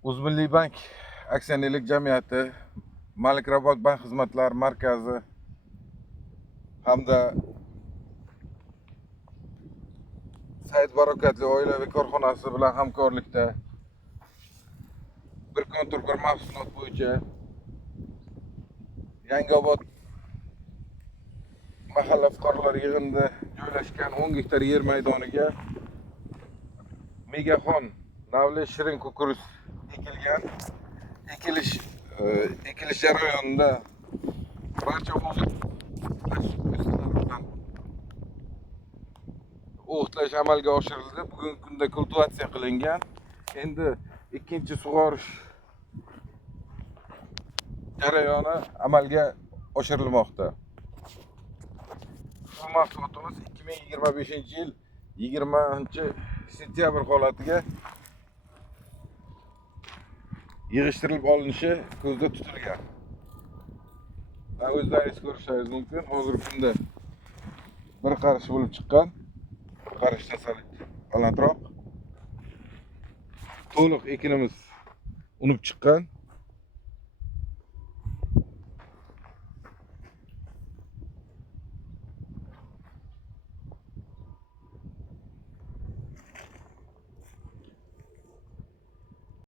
O'zmilliy bank aksionerlik jamiyati, Malikrabot bank xizmatlari markazi hamda Said Barakatli oilaviy korxonasi bilan hamkorlikda bir kontur bir mahsulot bo'yicha Yangiobod mahalla fuqarolar yig'inida joylashgan 10 gektar yer maydoniga Megaxon navli shirin kukuruz ekilgan. Ekilish jarayonida barcha o'g'itlash amalga oshirildi. Bugungi kunda kultivatsiya qilingan. Endi ikkinchi sug'orish jarayoni amalga oshirilmoqda. Bu mahsulotimiz 2025-yil 20-sentyabr holatiga yig'ishtirilib olinishi ko'zda tutilgan. O'zlaringiz ko'rishingiz mumkin. Hozirgi kunda bir qarish bo'lib chiqqan. Qarishdan sal balandroq. To'liq ekinimiz unib chiqqan.